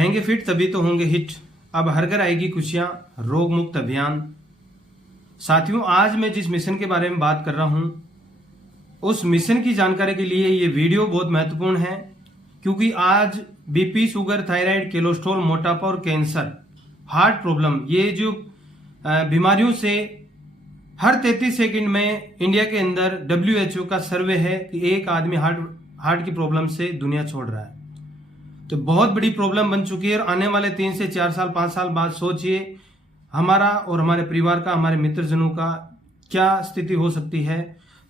रहेंगे फिट तभी तो होंगे हिट। अब हर घर आएगी खुशियां, रोग मुक्त अभियान। साथियों, आज मैं जिस मिशन के बारे में बात कर रहा हूं, उस मिशन की जानकारी के लिए ये वीडियो बहुत महत्वपूर्ण है, क्योंकि आज बीपी, शुगर, थायराइड, कोलेस्ट्रॉल, मोटापा और कैंसर, हार्ट प्रॉब्लम, ये जो बीमारियों से हर 33 सेकंड में इंडिया के अंदर WHO का सर्वे है कि एक आदमी हार्ट की प्रॉब्लम से दुनिया छोड़ रहा है। तो बहुत बड़ी प्रॉब्लम बन चुकी है और आने वाले 3 से 4 साल 5 साल बाद सोचिए हमारा और हमारे परिवार का, हमारे मित्रजनों का क्या स्थिति हो सकती है।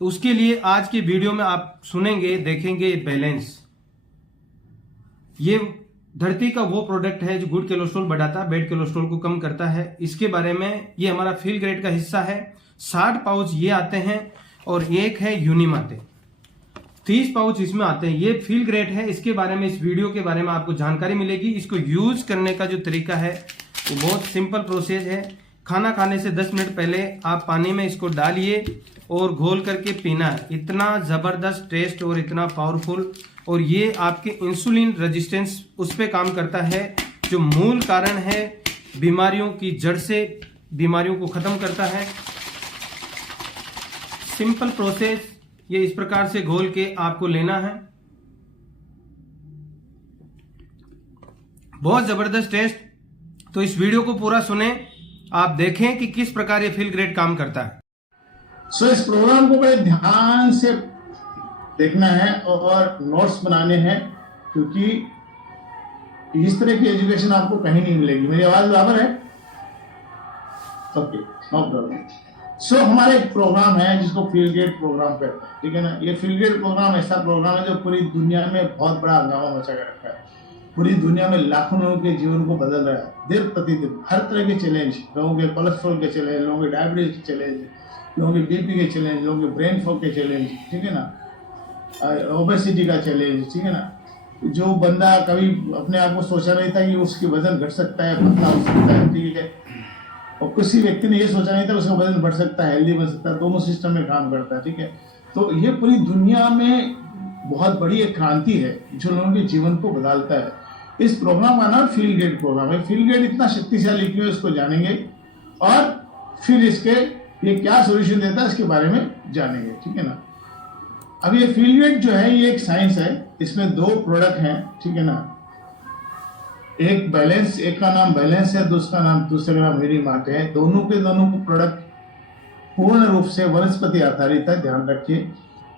तो उसके लिए आज की वीडियो में आप सुनेंगे, देखेंगे बैलेंस। ये धरती का वो प्रोडक्ट है जो गुड कोलेस्ट्रॉल बढ़ाता है, बैड कोलेस्ट्रॉल को कम करता है। इसके बारे में, ये हमारा फील ग्रेड का हिस्सा है। 60 पाउच ये आते हैं और एक है यूनिमाते, 30 पाउच इसमें आते हैं। ये फील ग्रेड है। इसके बारे में, इस वीडियो के बारे में आपको जानकारी मिलेगी। इसको यूज करने का जो तरीका है वो बहुत सिंपल प्रोसेस है। खाना खाने से 10 मिनट पहले आप पानी में इसको डालिए और घोल करके पीना है। इतना जबरदस्त टेस्ट और इतना पावरफुल, और ये आपके इंसुलिन रेजिस्टेंस उस पर काम करता है जो मूल कारण है बीमारियों की, जड़ से बीमारियों को खत्म करता है। सिंपल प्रोसेस, ये इस प्रकार से घोल के आपको लेना है। बहुत जबरदस्त टेस्ट। तो इस वीडियो को पूरा सुने, आप देखें कि किस प्रकार ये फील ग्रेड काम करता है। इस प्रोग्राम को बड़े ध्यान से देखना है और नोट्स बनाने हैं, क्योंकि इस तरह की एजुकेशन आपको कहीं नहीं मिलेगी। मेरी आवाज बराबर है? Okay, no problem. हमारा एक प्रोग्राम है जिसको फील ग्रेड प्रोग्राम कहते हैं, ठीक है ना। ये फील ग्रेड प्रोग्राम ऐसा प्रोग्राम है जो पूरी दुनिया में बहुत बड़ा हंगामा मचा कर रखा है। पूरी दुनिया में लाखों लोगों के जीवन को बदल रहा है दिन प्रतिदिन। हर तरह के चैलेंज, लोगों के कोलेस्ट्रॉल के चैलेंज, लोगों के डायबिटीज के चैलेंज, लोगों के बीपी के चैलेंज, लोगों के ब्रेन फॉग के चैलेंज, ठीक है ना, ओबेसिटी का चैलेंज, ठीक है ना। जो बंदा कभी अपने आप को सोचा नहीं था कि उसकी वजन घट सकता है, पतला हो सकता है, ठीक है, और किसी व्यक्ति ने ये सोचा नहीं था उसका वजन बढ़ सकता है, हेल्दी बन सकता है, दोनों सिस्टम में काम करता है, ठीक है। तो ये पूरी दुनिया में बहुत बड़ी एक क्रांति है जो लोगों के जीवन को बदलता है। इस प्रोग्राम का नाम फील ग्रेड प्रोग्राम है। फील ग्रेड इतना शक्तिशाली क्यों है, इसको जानेंगे और फिर इसके ये क्या सोल्यूशन देता है इसके बारे में जानेंगे, ठीक है ना। अब ये फील ग्रेड जो है ये एक साइंस है। इसमें 2 प्रोडक्ट हैं, ठीक है ना। एक बैलेंस, एक का नाम बैलेंस है, दूसरे का नाम यूनिमाते है। दोनों को प्रोडक्ट पूर्ण रूप से वनस्पति आधारित है, ध्यान रखिए।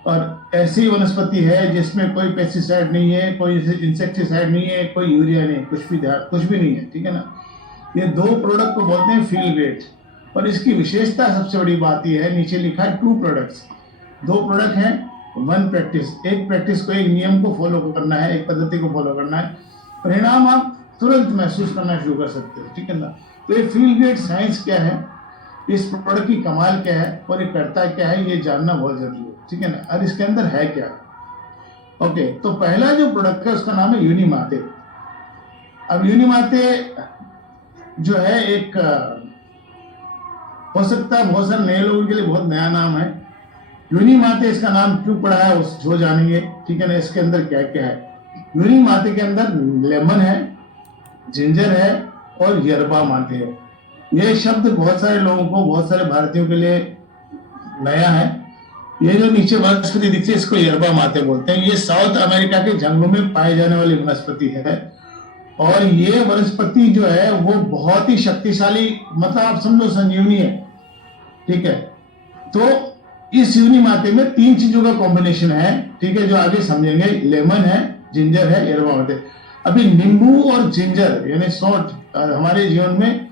और ऐसी वनस्पति है जिसमें कोई पेस्टिसाइड नहीं है, कोई इंसेक्टिसाइड नहीं है, कोई यूरिया नहीं, कुछ भी नहीं है, ठीक है ना। ये 2 प्रोडक्ट को बोलते हैं फील ग्रेड। और इसकी विशेषता, सबसे बड़ी बात यह है, नीचे लिखा है 2 प्रोडक्ट्स। 2 प्रोडक्ट हैं, 1 प्रैक्टिस। एक प्रैक्टिस को, एक नियम को फॉलो करना है, एक पद्धति को फॉलो करना है, परिणाम आप तुरंत महसूस करना शुरू कर सकते हो, ठीक है ना। तो ये फील ग्रेड साइंस क्या है, इस प्रोडक्ट की कमाल क्या है और ये करता क्या है, ये जानना बहुत जरूरी है, ठीक है ना। और इसके अंदर है क्या। ओके, तो पहला जो प्रोडक्ट है उसका नाम है यूनिमाते। अब यूनिमाते जो है एक, हो सकता है बहुत सारे नए लोगों के लिए बहुत नया नाम है। यूनिमाते इसका नाम क्यों पड़ा है जो जानेंगे, ठीक है ना। इसके अंदर क्या क्या है। यूनिमाते के अंदर लेमन है, जिंजर है और यरबा माते है। ये शब्द बहुत सारे लोगों को, बहुत सारे भारतीयों के लिए नया है। ये जो नीचे वनस्पति दिखती है इसको यरबा माते बोलते हैं। ये साउथ अमेरिका के जंगलों में पाई जाने वाली वनस्पति है। और ये वनस्पति जो है वो बहुत ही शक्तिशाली, मतलब आप समझो संजीवनी है, ठीक है। तो इस यूनिमाते में 3 चीजों का कॉम्बिनेशन है, ठीक है, जो आगे समझेंगे। लेमन है, जिंजर है, यरबा माते। अभी नींबू और जिंजर यानी सॉल्ट हमारे जीवन में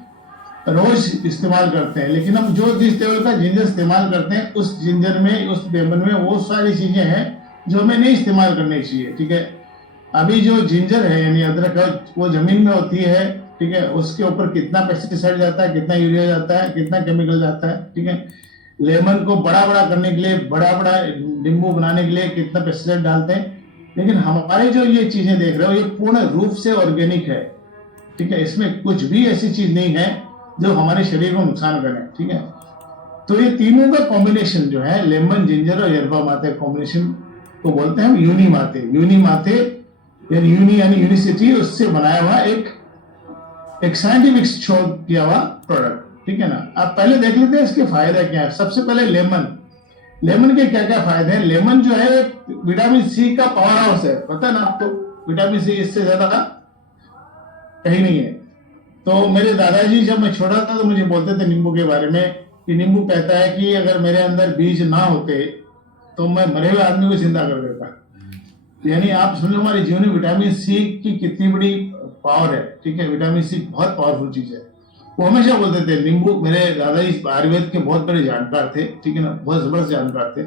रोज इस्तेमाल करते हैं, लेकिन हम जो जिस लेवल का जिंजर इस्तेमाल करते हैं उस जिंजर में, उस लेमन में वो सारी चीजें हैं जो हमें नहीं इस्तेमाल करनी चाहिए, ठीक है। अभी जो जिंजर है यानी अदरक है, वो जमीन में होती है, ठीक है। उसके ऊपर कितना पेस्टिसाइड जाता है, कितना यूरिया जाता है, कितना केमिकल जाता है, ठीक है। लेमन को बड़ा करने के लिए, बड़ा नींबू बनाने के लिए कितना पेस्टिसाइड डालते हैं। लेकिन हमारे जो ये चीजें देख रहे हो ये पूर्ण रूप से ऑर्गेनिक है, ठीक है। इसमें कुछ भी ऐसी चीज नहीं है जो हमारे शरीर को नुकसान करे, ठीक है। तो ये तीनों का कॉम्बिनेशन जो है, लेमन, जिंजर और यरबा माते कॉम्बिनेशन को बोलते हैं हम यूनिमाते। यूनिमाते यानी यूनिवर्सिटी उससे बनाया हुआ एक साइंटिफिक शोध किया हुआ प्रोडक्ट, ठीक है ना। आप पहले देख लेते हैं इसके फायदे क्या है। सबसे पहले लेमन के क्या क्या फायदे हैं। लेमन जो है विटामिन सी का पावर हाउस है, पता है ना आपको। विटामिन सी इससे ज्यादा कहीं नहीं है। तो मेरे दादाजी जब मैं छोटा था तो मुझे बोलते थे नींबू के बारे में कि नींबू कहता है कि अगर मेरे अंदर बीज ना होते तो मैं मरे हुए आदमी को जिंदा कर देता। यानी आप सुन लो हमारे जीवन में विटामिन सी की कितनी बड़ी पावर है, ठीक है। विटामिन सी बहुत पावरफुल चीज है। वो हमेशा बोलते थे नींबू, मेरे दादाजी आयुर्वेद के बहुत बड़े जानकार थे, ठीक है ना, बहुत जबरदस्त जानकार थे।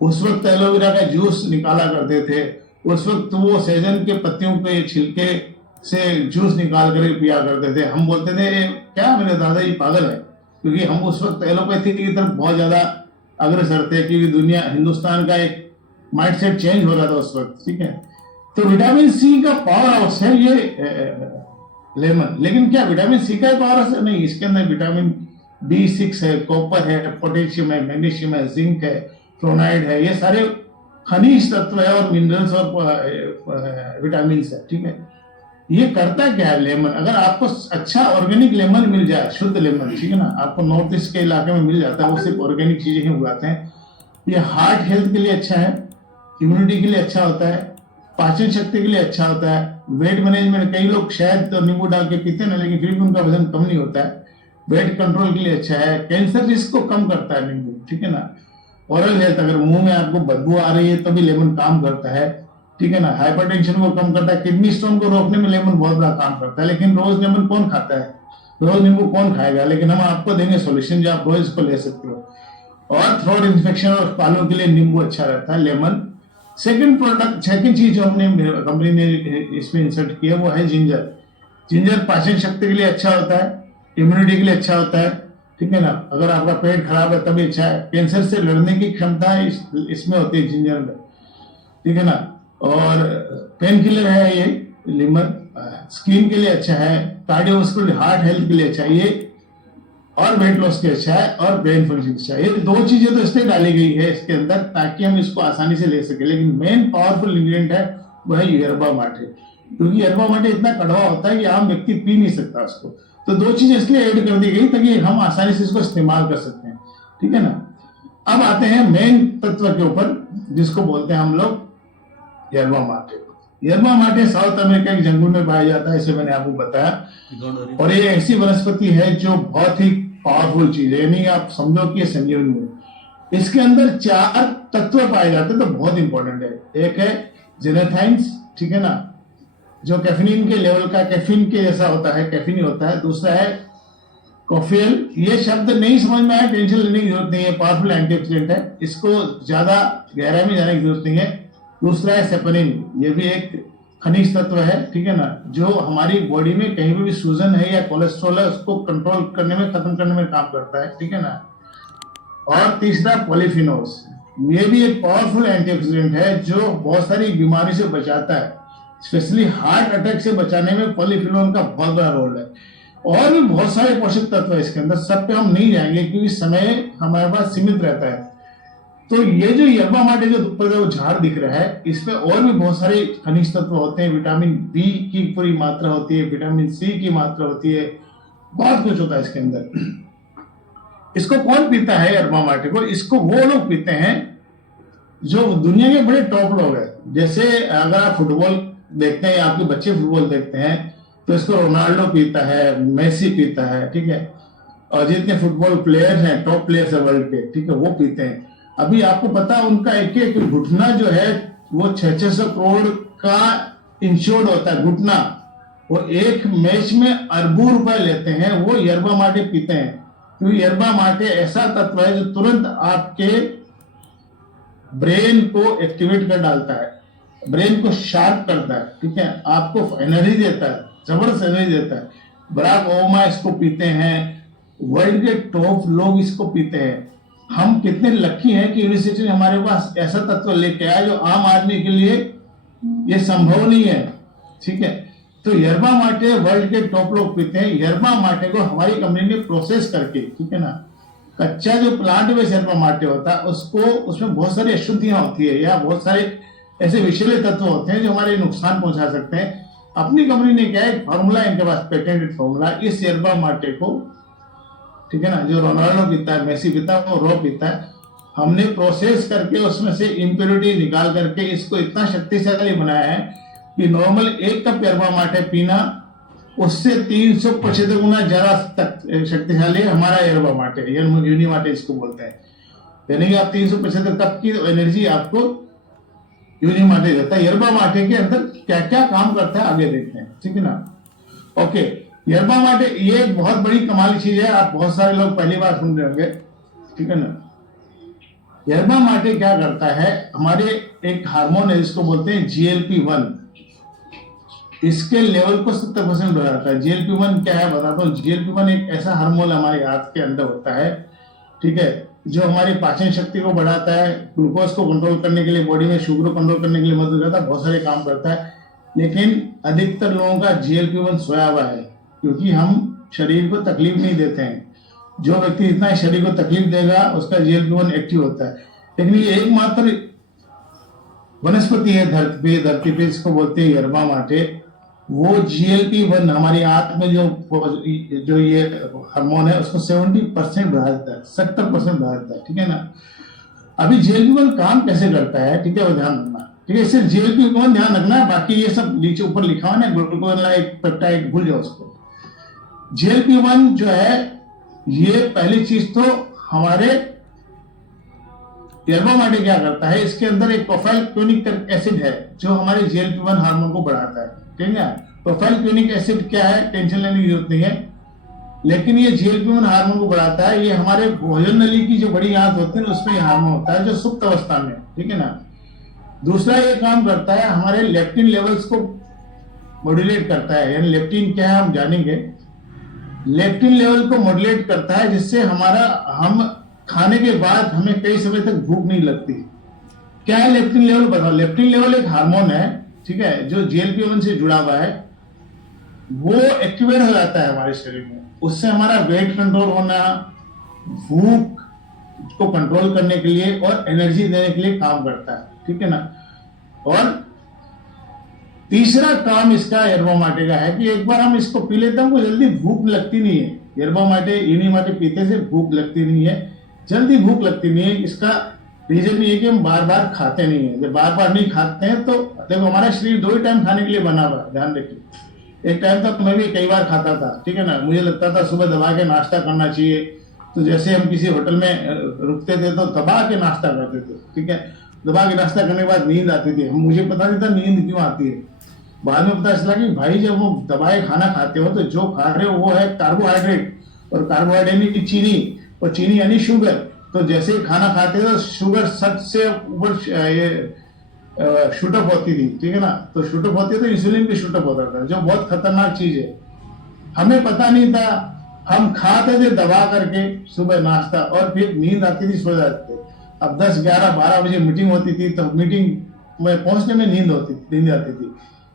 उस वक्त एलोवेरा का जूस निकाला करते थे। उस वक्त वो सहजन के पत्तियों के छिलके से जूस निकाल कर पिया करते थे। हम बोलते थे क्या मेरे दादाजी पागल है, क्योंकि हम उस वक्त एलोपैथी की तरफ बहुत ज्यादा अग्रसर थे, क्योंकि दुनिया हिंदुस्तान का एक माइंडसेट चेंज हो रहा था उस वक्त, ठीक है। तो विटामिन सी का पावर हाउस है ये लेमन। लेकिन क्या विटामिन सी का पावर हाउस है? नहीं, इसके अंदर विटामिन B6 है, कॉपर है, पोटेशियम है, मैग्नीशियम है, जिंक है, फ्लोराइड है। ये सारे खनिज तत्व है और मिनरल्स और विटामिन है, ठीक है। ये करता क्या है लेमन? अगर आपको अच्छा ऑर्गेनिक लेमन मिल जाए, शुद्ध लेमन, ठीक है ना, आपको नॉर्थ ईस्ट के इलाके में मिल जाता है, वो सिर्फ ऑर्गेनिक चीजें ही उगाते हैं। ये हार्ट हेल्थ के लिए अच्छा है, इम्यूनिटी के लिए अच्छा होता है, पाचन शक्ति के लिए अच्छा होता है, वेट मैनेजमेंट। कई लोग शहद तो नींबू डाल के पीते हैं, लेकिन फिर भी उनका वजन कम नहीं होता है। वेट कंट्रोल के लिए अच्छा है, कैंसर रिस्क को कम करता है नींबू, ठीक है ना। ओरल हेल्थ, अगर मुंह में आपको बदबू आ रही है तो भी लेमन काम करता है, ठीक है ना। हाइपरटेंशन को कम करता है, किडनी स्टोन को रोकने में लेमन बहुत बड़ा काम करता है। लेकिन रोज लेमन कौन खाता है? रोज नींबू कौन खाएगा? लेकिन हम आपको देंगे सॉल्यूशन जो आप रोज इसको ले सकते हो। और थ्रोट इन्फेक्शन और बालों के लिए नींबू अच्छा रहता है, लेमन। सेकंड चीज जो हमने कंपनी ने इसमें इंसर्ट किया वो है जिंजर पाचन शक्ति के लिए अच्छा होता है, इम्यूनिटी के लिए अच्छा होता है, ठीक है ना। अगर आपका पेट खराब है तभी अच्छा है। कैंसर से लड़ने की क्षमता इसमें होती है जिंजर में, ठीक है ना। और पेन किलर है ये लेमन। स्किन के लिए अच्छा है, कार्डियोवास्कुलर हार्ट हेल्थ के लिए अच्छा है ये, और वेट लॉस के अच्छा है, और ब्रेन फंक्शन अच्छा है। ये दो चीजें तो इसलिए डाली गई है इसके अंदर ताकि हम इसको आसानी से ले सके। लेकिन मेन पावरफुल इंग्रेडिएंट है वो है yerba माटे, क्योंकि yerba माटे इतना कड़वा होता है कि आम व्यक्ति पी नहीं सकता उसको। तो दो चीजें इसलिए ऐड कर दी गई ताकि हम आसानी से इसको इस्तेमाल कर सकते हैं, ठीक है ना। अब आते हैं मेन तत्व के ऊपर जिसको बोलते हैं हम लोग yerba माटे। yerba माटे साउथ अमेरिका के जंगल में पाया जाता है, इसे मैंने आपको बताया। और ये ऐसी वनस्पति है जो बहुत ही पावरफुल चीज है, यानी आप समझो कि ये संजीवनी है। इसके अंदर 4 तत्व पाए जाते हैं तो बहुत इंपॉर्टेंट है। एक है जेनेथाइन्स, ठीक है ना, जो कैफीन के लेवल का कैफीन के जैसा होता है, कैफीन ही होता है। दूसरा है कॉफियल, ये शब्द नहीं समझ में आया, टेंशन लेने की जरूरत नहीं है, पावरफुल एंटीऑक्सीडेंट है, इसको ज्यादा गहराई में जाने की जरूरत नहीं है। दूसरा है सेपनिन, ये भी एक खनिज तत्व है, ठीक है ना, जो हमारी बॉडी में कहीं भी सूजन है या कोलेस्ट्रॉल है उसको कंट्रोल करने में, खत्म करने में काम करता है, ठीक है ना। और तीसरा पॉलीफिनोल्स, ये भी एक पावरफुल एंटीऑक्सीडेंट है जो बहुत सारी बीमारी से बचाता है, स्पेशली हार्ट अटैक से बचाने में पॉलीफिनोल का बहुत बड़ा रोल है। और भी बहुत सारे पोषक तत्व है इसके अंदर, सब पे हम नहीं जाएंगे क्योंकि समय हमारे पास सीमित रहता है। तो ये जो yerba माटे जो ऊपर जो झाड़ दिख रहा है, इसमें और भी बहुत सारे खनिज तत्व होते हैं। विटामिन बी की पूरी मात्रा होती है, विटामिन सी की मात्रा होती है, बहुत कुछ होता है इसके अंदर। इसको कौन पीता है yerba माटे को? इसको वो लोग पीते हैं जो दुनिया के बड़े टॉप लोग हैं। जैसे अगर आप फुटबॉल देखते हैं, आपके बच्चे फुटबॉल देखते हैं, तो इसको रोनाल्डो पीता है, मेसी पीता है, ठीक है। और जितने फुटबॉल प्लेयर हैं, टॉप प्लेयर्स है वर्ल्ड के, ठीक है, वो पीते हैं। अभी आपको पता उनका एक एक घुटना जो है वो 600 करोड़ का इंश्योर्ड होता है घुटना। वो एक मैच में अरबों रुपए लेते हैं, वो yerba माटे पीते हैं। क्योंकि yerba माटे ऐसा तत्व है जो तुरंत आपके ब्रेन को एक्टिवेट कर डालता है, ब्रेन को शार्प करता है, ठीक है, आपको एनर्जी देता है, जबरदस्त एनर्जी देता है। बराक ओबामा इसको पीते हैं, वर्ल्ड के टॉप लोग इसको पीते हैं। हम कितने लकी हैं कि यूनिवर्सिटी ने हमारे पास ऐसा तत्व लेके आया जो आम आदमी के लिए ये संभव नहीं है, ठीक है। तो yerba माटे वर्ल्ड के टॉप लोग पीते हैं। yerba माटे को हमारी कंपनी ने प्रोसेस करके, ठीक है ना, कच्चा जो प्लांट बेस्ड yerba माटे होता है उसको, उसमें बहुत सारी अशुद्धियां होती है या बहुत सारे ऐसे विषैले तत्व होते हैं जो हमारे नुकसान पहुंचा सकते हैं। अपनी कंपनी ने क्या है, फॉर्मूला इनके पास पेटेंटेड फॉर्मूला, इस यरबा माटे को, ठीक है ना, जो रोनाल्डो पीता है, मेसी पीता है, वो रो पीता है, हमने प्रोसेस करके उसमें से इम्प्योरिटी निकाल करके इसको इतना शक्तिशाली बनाया है कि नॉर्मल 1 कप यरबा माटे पीना उससे 375 गुना ज्यादा शक्तिशाली है हमारा यरबा माटे, यूनी माटे इसको बोलते हैं। यानी कि आप 375 कप की एनर्जी आपको यूनी माटे देता है। यरबा माटे के अंदर क्या क्या काम करता है आगे देखते हैं, ठीक है ना। ओके, यरबा माटे ये एक बहुत बड़ी कमाल की चीज है, आप बहुत सारे लोग पहली बार सुन रहे होंगे, ठीक है ना। यरबा माटे क्या करता है, हमारे एक हार्मोन है जिसको बोलते हैं GLP-1, इसके लेवल को 70% बढ़ाता है। GLP-1 क्या है बताता हूँ। GLP-1 एक ऐसा हार्मोन हमारे हाथ के अंदर होता है, ठीक है, जो हमारी पाचन शक्ति को बढ़ाता है, ग्लूकोज को कंट्रोल करने के लिए, बॉडी में शुगर को कंट्रोल करने के लिए मदद करता है, बहुत सारे काम करता है। लेकिन अधिकतर लोगों का GLP-1 सोया हुआ है, क्योंकि हम शरीर को तकलीफ नहीं देते हैं। जो व्यक्ति इतना शरीर को तकलीफ देगा उसका GLP-1 एक्टिव होता है। लेकिन ये एकमात्र वनस्पति है धरती पे इसको बोलते हैं यरबा माटे, वो GLP-1 हमारी आंत में जो ये हार्मोन है उसको 70% बढ़ा देता है, 70% बढ़ा देता है, ठीक है ना। अभी GLP-1 काम कैसे करता है, ठीक है, वो ध्यान रखना, ठीक है। सिर्फ GLP-1 ध्यान रखना है, बाकी ये सब नीचे ऊपर लिखा हुआ है ना, ग्लूकोज लाइक पेप्टाइड, भूल जाओ उसको। GLP-1 जो है, ये पहली चीज तो हमारे यरबा माटे क्या करता है, इसके अंदर एक प्रोफाइलक्विनिक एसिड है जो हमारे GLP-1 हार्मोन को बढ़ाता है, ठीक है। प्रोफाइलक्विनिक एसिड क्या है, टेंशन लेने की जरूरत नहीं है, लेकिन ये GLP-1 हार्मोन को बढ़ाता है। ये हमारे भोजन नली की जो बड़ी आंत होती है उसमें हार्मोन होता है जो सुप्त अवस्था में, ठीक है ना। दूसरा ये काम करता है, हमारे लेप्टिन लेवल्स को मॉड्यूलेट करता है। यानी लेप्टिन क्या है हम जानेंगे। लेप्टिन लेवल को मॉड्यूलेट करता है जिससे हम खाने के बाद हमें कई समय तक भूख नहीं लगती। क्या है लेप्टिन लेवल, बताओ। लेप्टिन लेवल एक हार्मोन है, ठीक है, जो GLP-1 से जुड़ा हुआ है, वो एक्टिवेट हो जाता है हमारे शरीर में। उससे हमारा वेट कंट्रोल होना, भूख को कंट्रोल करने के लिए और एनर्जी देने के लिए काम करता है, ठीक है ना। और तीसरा काम इसका यरबा माटे का है कि एक बार हम इसको पी लेते हैं हमको जल्दी भूख लगती नहीं है। यरबा माटे, यूनी माटे पीते से भूख लगती नहीं है, जल्दी भूख लगती नहीं है। इसका रीजन ये है कि हम बार बार खाते नहीं है। जब बार बार नहीं खाते हैं तो देखो हमारा शरीर 2 ही टाइम खाने के लिए बना हुआ है, ध्यान रखिए। एक टाइम तक मैं भी कई बार खाता था, ठीक है ना। मुझे लगता था सुबह दबा के नाश्ता करना चाहिए, तो जैसे हम किसी होटल में रुकते थे तो दबा के नाश्ता करते थे, ठीक है। दबा के नाश्ता करने के बाद नींद आती थी, मुझे पता नहीं था नींद क्यों आती है। बाद में पता चला कि भाई जब वो दबाए खाना खाते हो तो जो खा रहे हो वो है कार्बोहाइड्रेट, और कार्बोहाइड्रेट की चीनी, और चीनी यानी शुगर। तो जैसे ही खाना खाते थे तो शुगर 60 से ऊपर ये शूटअप होती थी, ठीक है ना। तो शूटअप होती है तो इंसुलिन भी शूटअप होता था, जो बहुत खतरनाक चीज है। हमें पता नहीं था, हम खाते थे दबा करके सुबह नाश्ता, और फिर नींद आती थी, सो जाते थे। अब 10, 11, 12 बजे मीटिंग होती थी, तो मीटिंग में पहुंचने में नींद आती थी।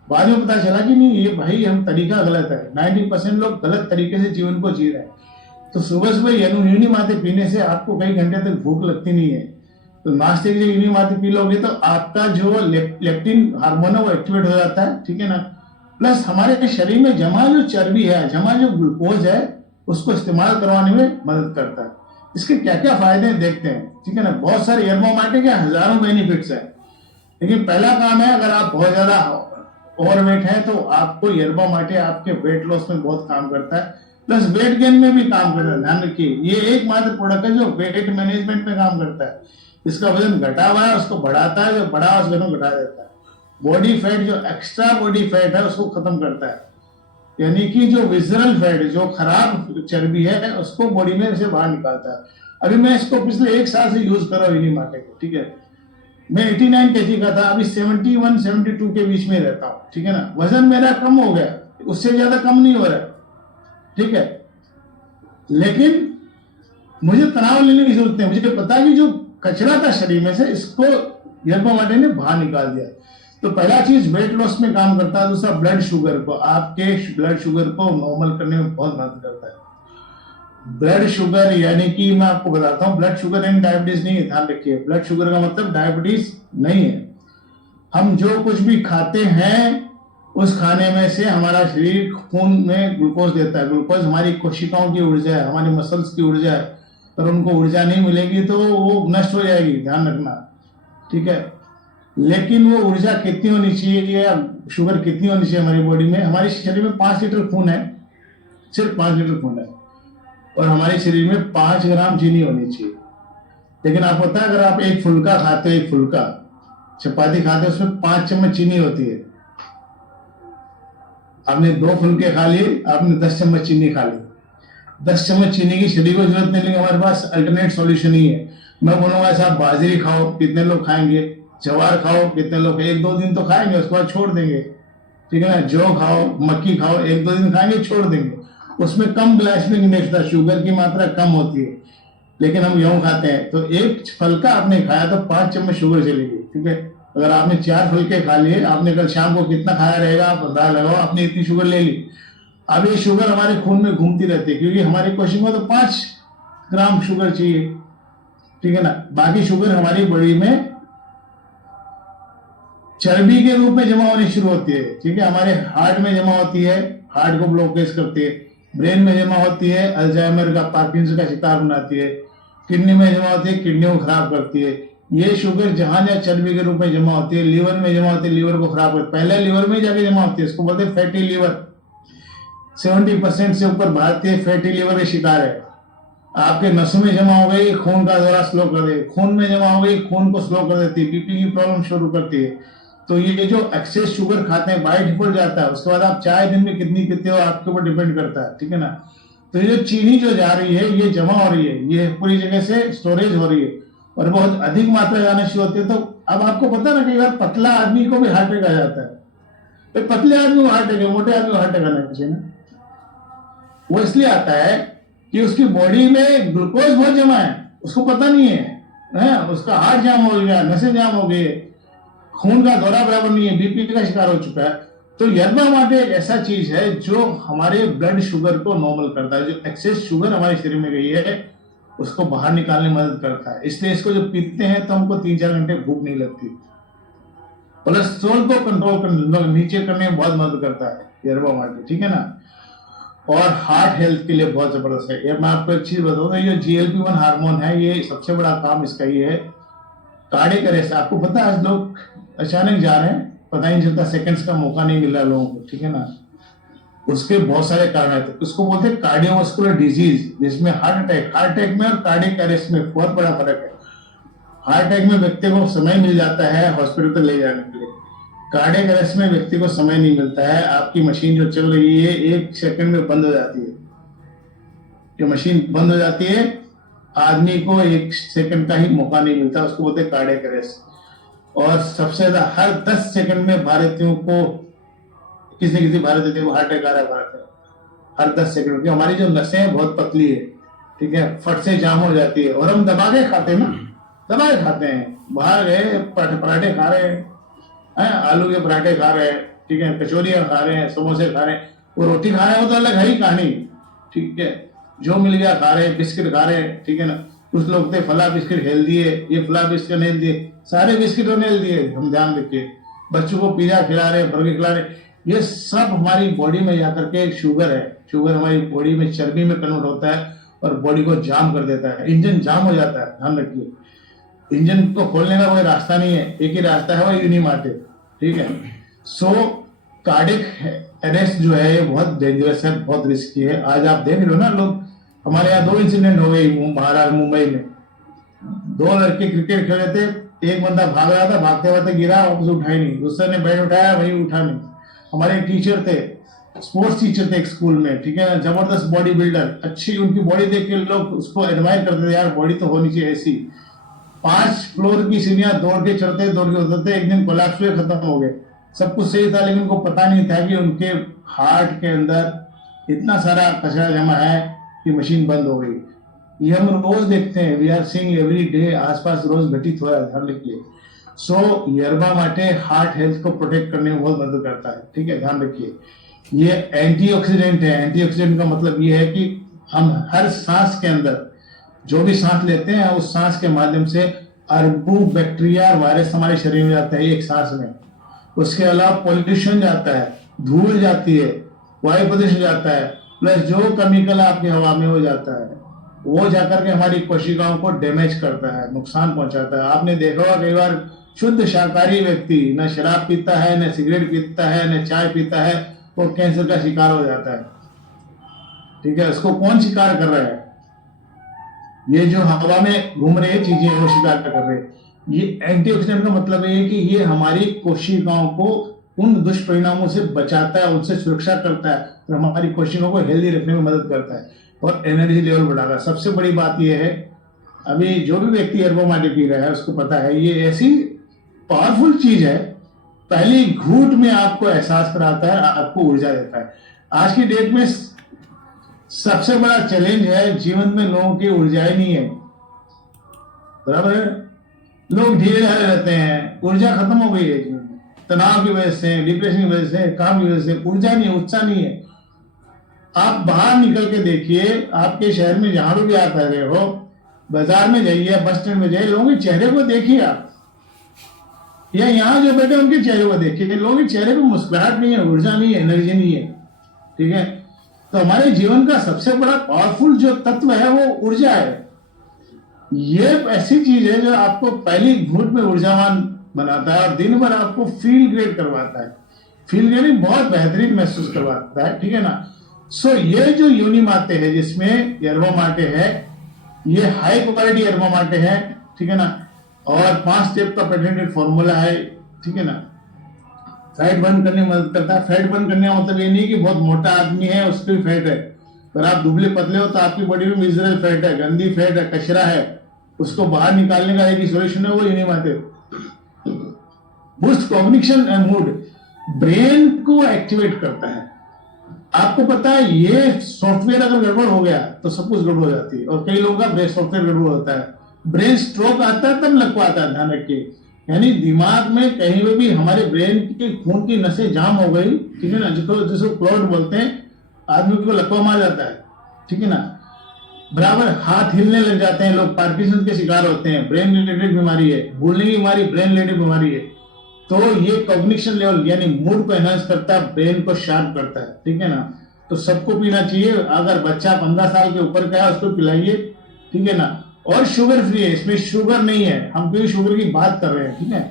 बाद में पता चला कि नहीं, ये भाई हम तरीका गलत है। 90% लोग गलत तरीके से जीवन को जी रहे हैं। तो सुबह सुबह यूनी माटे पीने से आपको कई घंटे तक भूख लगती नहीं है। तो नाश्ते के लिए यूनी माटे पी लोगे तो आपका जो लेप्टिन हार्मोन है वो एक्टिवेट हो जाता है, ठीक है ना। प्लस हमारे शरीर में जमा जो चर्बी है, जमा जो ग्लूकोज है, उसको इस्तेमाल करवाने में मदद करता है। इसके क्या क्या फायदे देखते हैं, ठीक है ना। बहुत सारे यरबा माटे के हजारों बेनिफिट्स है, लेकिन पहला काम है, अगर आप बहुत ज्यादा ओवरवेट है तो आपको यरबा माटे आपके वेट लॉस में बहुत काम करता है, प्लस वेट गेन में भी काम करता है। ध्यान रखिए, ये एकमात्र प्रोडक्ट है जो वेट मैनेजमेंट में काम करता है। इसका वजन घटा हुआ है उसको बढ़ाता है, जो बढ़ा हुआ वजन घटा देता है। बॉडी फैट, जो एक्स्ट्रा बॉडी फैट है उसको खत्म करता है, यानी कि जो विजरल फैट, जो खराब चर्बी है, उसको बॉडी में से बाहर निकालता है। अभी मैं इसको पिछले 1 साल से यूज कर रहा हूँ यूनी माटे को, ठीक है। मैं 89 kg का था, अभी 71, 72 के बीच में रहता हूँ, ठीक है ना। वजन मेरा कम हो गया, उससे ज्यादा कम नहीं हो रहा, ठीक है। लेकिन मुझे तनाव लेने की जरूरत नहीं, मुझे पता है कि जो कचरा था शरीर में से, इसको यरबा माटे ने बाहर निकाल दिया। तो पहला चीज वेट लॉस में काम करता है। दूसरा ब्लड शुगर को, आपके ब्लड शुगर को नॉर्मल करने में बहुत मदद करता है। ब्लड शुगर यानी कि मैं आपको बताता हूँ, ब्लड शुगर एंड डायबिटीज नहीं है, ध्यान रखिए। ब्लड शुगर का मतलब डायबिटीज नहीं है। हम जो कुछ भी खाते हैं उस खाने में से हमारा शरीर खून में ग्लूकोज देता है। ग्लूकोज हमारी कोशिकाओं की ऊर्जा है, हमारी मसल्स की ऊर्जा है। पर उनको ऊर्जा नहीं मिलेगी तो वो नष्ट हो जाएगी, ध्यान रखना, ठीक है। लेकिन वो ऊर्जा कितनी होनी चाहिए या शुगर कितनी होनी चाहिए हमारी बॉडी में? हमारे शरीर में 5 लीटर खून है, सिर्फ 5 लीटर खून है, और हमारे शरीर में 5 ग्राम चीनी होनी चाहिए। लेकिन आप पता है, अगर आप एक फुल्का खाते हो, एक फुल्का चपाती खाते हो, उसमें 5 चम्मच चीनी होती है। आपने 2 फुल्के खा लिए, आपने 10 चम्मच चीनी खा ली। 10 चम्मच चीनी की शरीर को जरूरत नहीं, लेकिन हमारे पास अल्टरनेट सॉल्यूशन ही है। मैं बोलूंगा साहब बाजरी खाओ, कितने लोग खाएंगे? ज्वार खाओ, कितने लोग 1-2 दिन तो खाएंगे, उसके बाद छोड़ देंगे, ठीक है ना। जौ खाओ, मक्की खाओ, 1-2 दिन खाएंगे, छोड़ देंगे। उसमें कम ग्लाइसेमिक इंडेक्स था, शुगर की मात्रा कम होती है। लेकिन हम गेहूं खाते हैं, तो एक फल का आपने खाया तो 5 चम्मच शुगर चलेगी, ठीक है। अगर आपने 4 फुल्के खा लिए, आपने कल शाम को कितना खाया रहेगा आप अंदाजा लगाओ, आपने इतनी शुगर ले ली। अब ये शुगर हमारे खून में घूमती रहती है, क्योंकि हमारी कोशिका को तो 5 ग्राम शुगर चाहिए, ठीक है ना। बाकी शुगर हमारी बॉडी में चर्बी के रूप में जमा होनी शुरू होती है, ठीक है। हमारे हार्ट में जमा होती है, हार्ट को ब्लॉकेज करती है। ब्रेन में जमा होती है, अल्जाइमर का, पार्किंसन का शिकार बनाती है। किडनी में जमा होती है, किडनी को खराब करती है। ये शुगर जहां जहां चर्बी के रूप में जमा होती है, लीवर में जमा होती है, लीवर को खराब करती है। पहले लीवर में जाके जमा होती है, इसको बोलते हैं फैटी लीवर। 70% से ऊपर भारतीय फैटी लीवर के शिकार है। आपके नसों में जमा हो गई, खून का दौरा स्लो कर देगी। खून में जमा हो गई, खून को स्लो कर देती है, बीपी की प्रॉब्लम शुरू करती है। तो ये जो एक्सेस शुगर खाते हैं बाय डिफॉल्ट जाता है। उसके बाद आप चाय दिन में कितनी पीते हो आपके ऊपर डिपेंड करता है, ठीक है ना। तो ये जो चीनी जो जा रही है, ये जमा हो रही है, ये पूरी जगह से स्टोरेज हो रही है और बहुत अधिक मात्रा जाना शुरू होती है। तो अब आपको पता ना, कई बार पतला आदमी को भी हार्ट अटैक आ जाता है। तो पतले आदमी को हार्ट अटैक है, मोटे आदमी को हार्ट अटैक आना चाहिए ना। वो इसलिए आता है कि उसकी बॉडी में ग्लूकोज बहुत जमा है, उसको पता नहीं है, उसका हार्ट जाम हो गया, नसें जाम हो गई, खून का दौरा बराबर नहीं है, बीपी का शिकार हो चुका है। तो यर्बा माटे एक ऐसा चीज है जो हमारे ब्लड शुगर को नॉर्मल करता है। जो एक्सेस शुगर हमारे शरीर में गई है उसको बाहर निकालने में मदद करता है। इसलिए इसको जब पीते हैं तो हमको 3-4 घंटे भूख नहीं लगती। कोलेस्ट्रॉल को कंट्रोल नीचे करने में बहुत मदद करता है यर्बा माटे, ठीक है ना। और हार्ट हेल्थ के लिए बहुत जबरदस्त है। ये मैं आपको एक चीज बताऊंगा, ये GLP-1 हार्मोन है, ये सबसे बड़ा काम इसका ये है, कार्डियक अरेस्ट। आपको पता है आज लोग अचानक जा रहे हैं, पता ही नहीं चलता, सेकंड्स का मौका नहीं मिल रहा लोगों को, ठीक है ना। उसके बहुत सारे कारण है, उसको बोलते हैं कार्डियोवास्कुलर डिजीज, जिसमें हार्ट अटैक में और कार्डियक अरेस्ट में बहुत बड़ा फर्क है। हार्ट अटैक में व्यक्ति को समय मिल जाता है हॉस्पिटल तक ले जाने के लिए, कार्डियक अरेस्ट में व्यक्ति को समय नहीं मिलता है। आपकी मशीन जो चल रही है 1 सेकंड में बंद हो जाती है, जो मशीन बंद हो जाती है, आदमी को 1 सेकंड का ही मौका नहीं मिलता, उसको बोलते हैं कार्डियक अरेस्ट। और सबसे ज्यादा हर 10 सेकंड में भारतीयों को किसी भारतीय को हार्ट अटैक आ रहा है, हर 10 सेकंड, क्योंकि हमारी जो नसें बहुत पतली है, ठीक है, फट से जाम हो जाती है। और हम दबा के खाते हैं ना, दबा के खाते हैं। बाहर गए पराठे खा रहे हैं, आलू के पराठे खा रहे हैं, ठीक है, कचौरियां खा रहे हैं, समोसे खा रहे हैं, वो रोटी खा रहे हैं, वो तो अलग है ही कहानी, ठीक है। जो मिल गया खा रहे हैं, बिस्किट खा रहे हैं, ठीक है ना। कुछ लोग थे फला बिस्किट हेल्दी है, ये फला बिस्किट हेल्दी है, सारे बिस्किट हेल्दी है, हम ध्यान रखिए। बच्चों को पिज्जा खिला रहे, बर्गर खिला रहे, ये सब हमारी बॉडी में जाकर के शुगर है। शुगर हमारी बॉडी में चर्बी में कन्वर्ट होता है और बॉडी को जाम कर देता है, इंजन जाम हो जाता है, ध्यान रखिए। इंजन को खोलने का कोई रास्ता नहीं है, एक ही रास्ता है, वो यूनिमार्टे, ठीक है। सो कार्डियक अरेस्ट जो है ये बहुत डेंजरस है, बहुत रिस्की है। आज आप देख रहे हो ना, लोग हमारे यहाँ 2 इंसिडेंट हो गई महाराष्ट्र मुंबई में। 2 लड़के क्रिकेट खेल रहे थे, एक बंदा भाग रहा था, भागते भागते गिरा, वापस उठा ही नहीं, दूसरे ने बैट उठाया, वही उठा नहीं। हमारे एक टीचर थे, स्पोर्ट्स टीचर थे एक स्कूल में, ठीक है ना, जबरदस्त बॉडी बिल्डर, अच्छी उनकी बॉडी देख के लोग उसको एडमायर करते थे, यार बॉडी तो होनी चाहिए ऐसी। 5 फ्लोर की सीढ़ियां दौड़ के चढ़ते, दौड़ के उतरते, एक दिन कोलैप्स हुए, खत्म हो गए। सब कुछ सही था, लेकिन उनको पता नहीं था कि उनके हार्ट के अंदर इतना सारा कचरा जमा है कि मशीन बंद हो गई। ये हम रोज देखते हैं, we are seeing every day, आसपास रोज घटित हो रहा है, ध्यान रखिए। सो यर्बा माटे हार्ट हेल्थ को प्रोटेक्ट करने में बहुत मदद करता है, ठीक है, ध्यान रखिए। ये एंटीऑक्सीडेंट है। एंटीऑक्सीडेंट का मतलब ये है कि हम हर सांस के अंदर जो भी सांस लेते हैं, उस सांस के माध्यम से अरबों बैक्टीरिया और वायरस हमारे शरीर में जाता है एक सांस में। उसके अलावा पॉल्यूशन जाता है, धूल जाती है, वायु प्रदूषण जाता है, प्लस जो केमिकल आपकी हवा में हो जाता है वो जाकर के हमारी कोशिकाओं को डैमेज करता है, नुकसान पहुंचाता है। आपने देखा होगा कई बार शुद्ध शाकाहारी व्यक्ति न शराब पीता है, न सिगरेट पीता है, न चाय पीता है, वो कैंसर का शिकार हो जाता है। ठीक है, उसको कौन शिकार कर रहा है? ये जो हवा में घूम रही चीजें वो शिकार कर रहे हैं। ये एंटीऑक्सीडेंट का मतलब ये है कि ये हमारी कोशिकाओं को उन दुष्परिणामों से बचाता है, उनसे सुरक्षा करता है और हमारी कोशिकाओं को हेल्दी रखने में मदद करता है और एनर्जी लेवल बढ़ाता है। सबसे बड़ी बात यह है, अभी जो भी व्यक्ति एर्बोमाटी पी रहा है उसको पता है ये ऐसी पावरफुल चीज है, पहली घूंट में आपको एहसास कराता है, आपको ऊर्जा देता है। आज की डेट में सबसे बड़ा चैलेंज है जीवन में लोगों की ऊर्जा ही नहीं है, बराबर है। लोग ढीले ढाले रहते हैं, ऊर्जा खत्म हो गई है जीवन में, तनाव की वजह से, डिप्रेशन की वजह से, काम की वजह से ऊर्जा नहीं है, उत्साह नहीं है। आप बाहर निकल के देखिए, आपके शहर में जहां भी आप रह रहे हो, बाजार में जाइए, बस स्टैंड में जाइए, लोगों के चेहरे को देखिए आप, या यहाँ जो बैठे उनके चेहरे को देखिए, लोगों के चेहरे पे मुस्कुराहट नहीं है, ऊर्जा नहीं है, एनर्जी नहीं है। ठीक है, तो हमारे जीवन का सबसे बड़ा पावरफुल जो तत्व है वो ऊर्जा है। ये ऐसी चीज है जो आपको पहली घूंट में ऊर्जावान बनाता है और दिन भर आपको फील ग्रेट करवाता है, फील ग्रेट बहुत बेहतरीन महसूस करवाता है। ठीक है ना। सो ये जो यूनी माटे है जिसमें यर्बा माटे है, ये हाई क्वालिटी यर्बा माटे है। ठीक है ना, और 5 स्टेप का पेटेंटेड फॉर्मूला है। ठीक है ना, फैट बर्न करने में मदद करता है। फैट बर्न करने का मतलब ये नहीं कि बहुत मोटा आदमी है उसकी भी फैट है, पर आप दुबले पतले हो तो आपकी बॉडी में मिजरल फैट है, गंदी फैट है, कचरा है, उसको बाहर निकालने का एक ही सॉल्यूशन है, वो यूनी माटे। Boost cognition and mood, brain को एक्टिवेट करता है। आपको पता है ये सॉफ्टवेयर अगर गड़बड़ हो गया तो सब कुछ गड़बड़ हो जाती है, और कई लोगों का ब्रेन सॉफ्टवेयर गड़बड़ होता है, ब्रेन स्ट्रोक आता है तब लग है, ध्यान रखिए। यानी दिमाग में कहीं पे भी हमारे ब्रेन की खून की नसें जाम हो गई, ठीक है ना, जिसको क्लॉट बोलते हैं, आदमी को लकवा मार जाता है। ठीक है ना, बराबर हाथ हिलने लग जाते हैं लोग, पार्किंसन के शिकार होते हैं, ब्रेन रिलेटेड बीमारी है, भूलने की बीमारी ब्रेन रिलेटेड बीमारी है। तो ये कॉग्निशन लेवल यानी मूड को एनहांस करता है, ब्रेन को शार्प करता है। ठीक है ना, तो सबको पीना चाहिए। अगर बच्चा 15 साल के ऊपर का है उसको पिलाइए। ठीक है ना, और शुगर फ्री है, इसमें शुगर नहीं है, हम कोई शुगर की बात कर रहे हैं। ठीक है,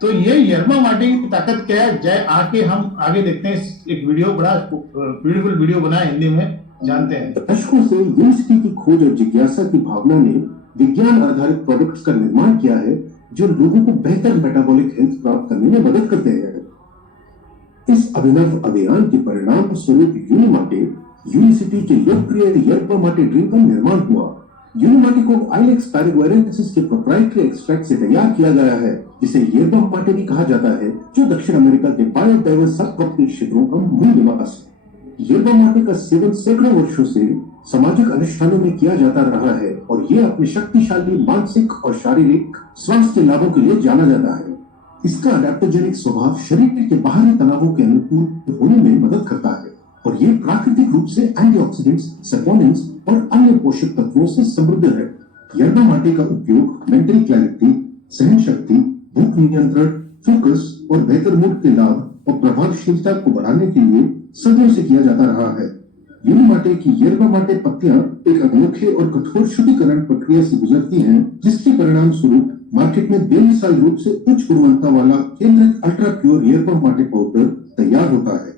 तो ये यर्बा माटे की ताकत क्या है, जय आके हम आगे देखते हैं। एक वीडियो, बड़ा ब्यूटीफुल वीडियो बना है हिंदी में, जानते हैं। दशकों से यूनिवर्सिटी की खोज और जिज्ञासा की भावना ने विज्ञान आधारित प्रोडक्ट्स का निर्माण किया है जो लोगों को बेहतर मेटाबॉलिक हेल्थ प्राप्त करने में मदद करते हैं। इस अभिनव अभियान के परिणाम स्वरूप यूनिमाटे यूनिवर्सिटी के लोकप्रिय यर्बा माटे ड्रिंक का निर्माण हुआ। यूनिमाटे को आइलेक्स पैराग्वायरेंसिस के प्रोप्राइटरी एक्सट्रैक्ट से तैयार किया गया है, जिसे यर्बा माटे भी कहा जाता है, जो दक्षिण अमेरिका के बायोडाइवर्स सबट्रॉपिकल क्षेत्रों का मूल निवास है। यर्बा माटे का सेवन सैकड़ों वर्षों से सामाजिक अनुष्ठानों में किया जाता रहा है और ये अपने शक्तिशाली मानसिक और शारीरिक स्वास्थ्य लाभों के लिए जाना जाता है। इसका अडैप्टोजेनिक स्वभाव शरीर के बाहरी तनावों के अनुकूल होने में मदद करता है और ये प्राकृतिक रूप से एंटीऑक्सीडेंट्स, सपोनिन्स और अन्य पोषक तत्वों से समृद्ध है। यर्बा माटे का उपयोग मेंटल क्लैरिटी, सहन शक्ति, भूख नियंत्रण, फोकस और बेहतर मूड के लाभ और प्रभावशीलता को बढ़ाने के लिए सदियों से किया जाता रहा है। यूनिमाटे की यर्बा माटे पत्तियां एक अनोखे और कठोर शुद्धिकरण प्रक्रिया से गुजरती हैं, जिसके परिणाम स्वरूप मार्केट में बेमिसाल रूप से उच्च गुणवत्ता वाला केंद्रित अल्ट्रा प्योर यर्बा माटे पाउडर तैयार होता है।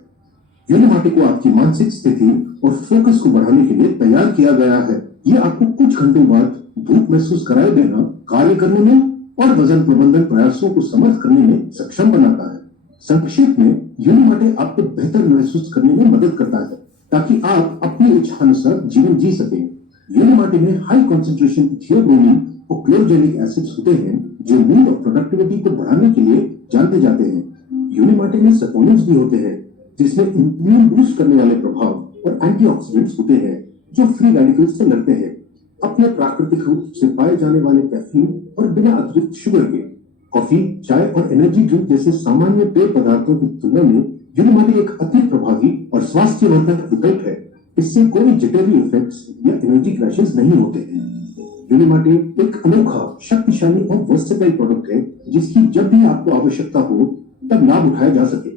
यूनिमाटे को आपकी मानसिक स्थिति और फोकस को बढ़ाने के लिए तैयार किया गया है। ये आपको कुछ घंटों बाद भूख महसूस कराए बिना कार्य करने में और वजन प्रबंधन प्रयासों को समर्थ करने में सक्षम बनाता है। संक्षेप में, यूनिमाटे आपको बेहतर महसूस करने में मदद करता है ताकि आप अपनी इच्छानुसार जीवन जी सकें। यूनिमाटे में हाई कंसंट्रेशन थियोब्रोमीन और क्लोरोजेनिक एसिड्स होते हैं जो मूड और प्रोडक्टिविटी को बढ़ाने के लिए जानते जाते हैं। यूनिमाटे में सपोनिन्स भी होते हैं जिसमें इम्यून बूस्ट करने वाले प्रभाव और एंटीऑक्सीडेंट्स होते हैं जो फ्री रेडिकल्स से लड़ते हैं। अपने प्राकृतिक रूप से पाए जाने वाले कैफीन और बिना अतिरिक्त शुगर के कॉफी, चाय और एनर्जी ड्रिंक जैसे सामान्य पेय पदार्थों की तुलना में यूनिमाटे एक अति प्रभावी और स्वास्थ्यवर्धक विकल्प है। इससे कोई जटिल इफेक्ट्स या एनर्जी क्रैशेस नहीं होते हैं। यूनिमाटे एक अनोखा, शक्तिशाली और वर्सेटाइल प्रोडक्ट है जिसकी जब भी आपको आवश्यकता हो तब लाभ उठाया जा सके।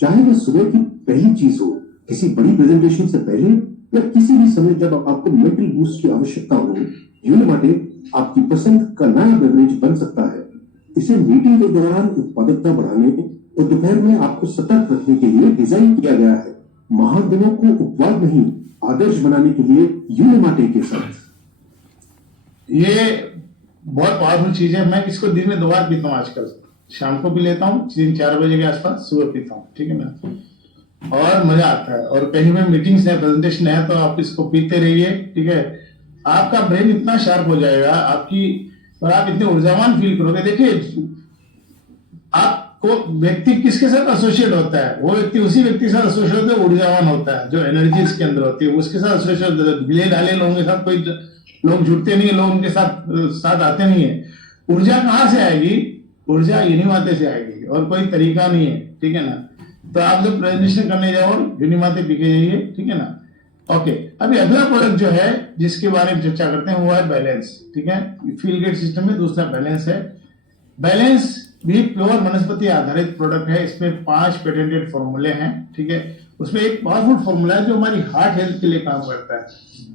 चाहे वह सुबह की पहली चीज हो, किसी बड़ी प्रेजेंटेशन से पहले या किसी भी समय जब आपको मेंटल बूस्ट की आवश्यकता हो, यूनिमाटे आपकी पसंद का नया बेवरेज बन सकता है। इसे मीटिंग के दौरान उत्पादकता बढ़ाने और दोपहर में आपको सतर्क रखने के लिए डिजाइन किया गया है। महान दिनों को उपवाद नहीं, आदर्श बनाने के लिए यूनिमाटे के साथ। ये बहुत पावरफुल चीज है। मैं इसको दिन में 2 बार पीता हूँ आजकल, शाम को भी लेता हूँ 3-4 बजे के आसपास, सुबह पीता हूँ, ठीक है ना, और मजा आता है। और कहीं में मीटिंग्स है, प्रेजेंटेशन है, तो आप इसको पीते रहिए, ठीक है। आपका ब्रेन इतना शार्प हो जाएगा आपकी, और आप इतने ऊर्जावान फील करोगे। देखिए, आपको व्यक्ति किसके साथ एसोसिएट होता है, वो व्यक्ति उसी व्यक्ति के साथ एसोसिएट होता है, ऊर्जावान होता है, जो एनर्जी इसके अंदर होती है उसके साथ एसोसिएट होता है। ढीले ढाले लोगों के साथ कोई लोग जुड़ते नहीं है, लोग उनके साथ आते नहीं है। ऊर्जा कहाँ से आएगी? ऊर्जा यूनिमाते से आएगी, और कोई तरीका नहीं है, ठीक है ना। तो आप जब प्रेजेंटेशन करने जाओ यूनिमाते पी के जाइए, ठीक है ना। ओके, अभी अगला प्रोडक्ट जो है जिसके बारे में चर्चा करते हैं वो है बैलेंस, ठीक है। फील गुड सिस्टम में दूसरा बैलेंस है। बैलेंस भी प्योर वनस्पति आधारित प्रोडक्ट है। इसमें 5 पेटेंटेड फॉर्मूले हैं, ठीक है। उसमें एक पावरफुल फॉर्मूला है जो हमारी हार्ट हेल्थ के लिए काम करता है।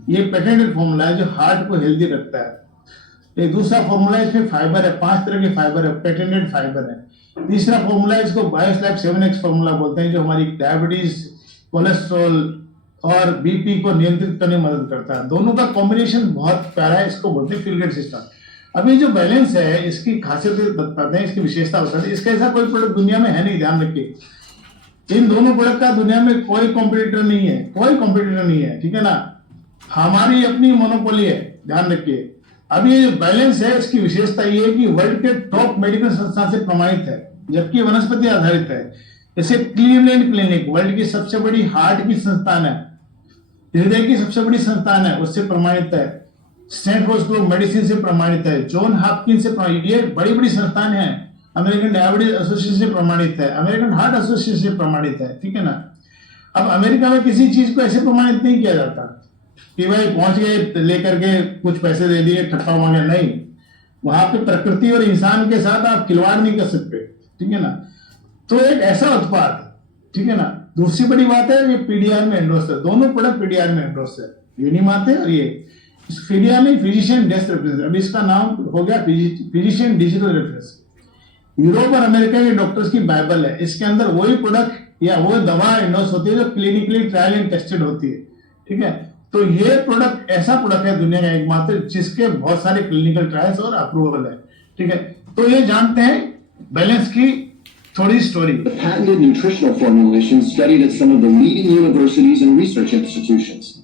ये पेटेंटेड फॉर्मूला है जो हार्ट को हेल्दी रखता है। एक दूसरा फॉर्मूला है, इसमें फाइबर है, 5 तरह के फाइबर है, पेटेंटेड फाइबर है। तीसरा फॉर्मूला है, इसको बायोस्लैब 7x फॉर्मूला बोलते हैं, जो हमारी डायबिटीज, कोलेस्ट्रॉल और बीपी को नियंत्रित करने में मदद करता है। दोनों का कॉम्बिनेशन बहुत प्यारा है, इसको बोलते हैं फील गुड सिस्टम। अभी जो बैलेंस है इसकी खासियत बताते हैं, इसकी विशेषता बताते हैं। इसका ऐसा कोई प्रोडक्ट दुनिया में है नहीं, ध्यान रखिए। इन दोनों प्रोडक्ट का दुनिया में कोई कॉम्पिटिटर नहीं है, कोई कॉम्पिटिटर नहीं है, ठीक है ना। हमारी अपनी मोनोपोली है, ध्यान रखिए। अभी ये जो बैलेंस है इसकी विशेषता ये है कि वर्ल्ड के टॉप मेडिकल संस्थान से प्रमाणित है, जबकि वनस्पति आधारित है। जैसे क्लीवलैंड क्लिनिक वर्ल्ड की सबसे बड़ी हार्ट की संस्थान है, हृदय की सबसे बड़ी संस्थान है, उससे प्रमाणित है। स्टैनफोर्ड स्कूल ऑफ मेडिसिन से प्रमाणित है, जॉन हॉपकिंस से प्रमाणित, ये बड़ी बड़ी संस्थान है। अमेरिकन डायबिटीज एसोसिएशन से प्रमाणित है, अमेरिकन हार्ट एसोसिएशन से प्रमाणित है, ठीक है ना। अब अमेरिका में किसी चीज को ऐसे प्रमाणित नहीं किया जाता कि भाई पहुंच गए लेकर के कुछ पैसे दे दिए, ठप्पा मांगे, नहीं। वहां पे प्रकृति और इंसान के साथ आप खिलवाड़ नहीं कर सकते, ठीक है ना। तो एक ऐसा उत्पाद, ठीक है ना। दूसरी बड़ी बात है, ये पीडीआर में एंडोर्स है, दोनों प्रोडक्ट पीडीआर में एंडोर्स है, यूनिमाते और ये। इस पीडीआर में फिजिशियन डेस्क रेफरेंस, अभी इसका नाम हो गया फिजिशियन डिजिटल रेफरेंस। यूरोप और अमेरिका के डॉक्टर्स की बाइबल है। इसके अंदर वही प्रोडक्ट या वो दवा एंडोर्स होती है जो क्लिनिकली ट्रायल एंड टेस्टेड होती है, ठीक है। तो ये प्रोडक्ट ऐसा प्रोडक्ट है दुनिया का एकमात्र जिसके बहुत सारे क्लिनिकल ट्रायल्स और अप्रूवल है, ठीक है। तो ये जानते हैं बैलेंस की थोड़ी story. The patented nutritional formulation studied at some of the leading universities and research institutions.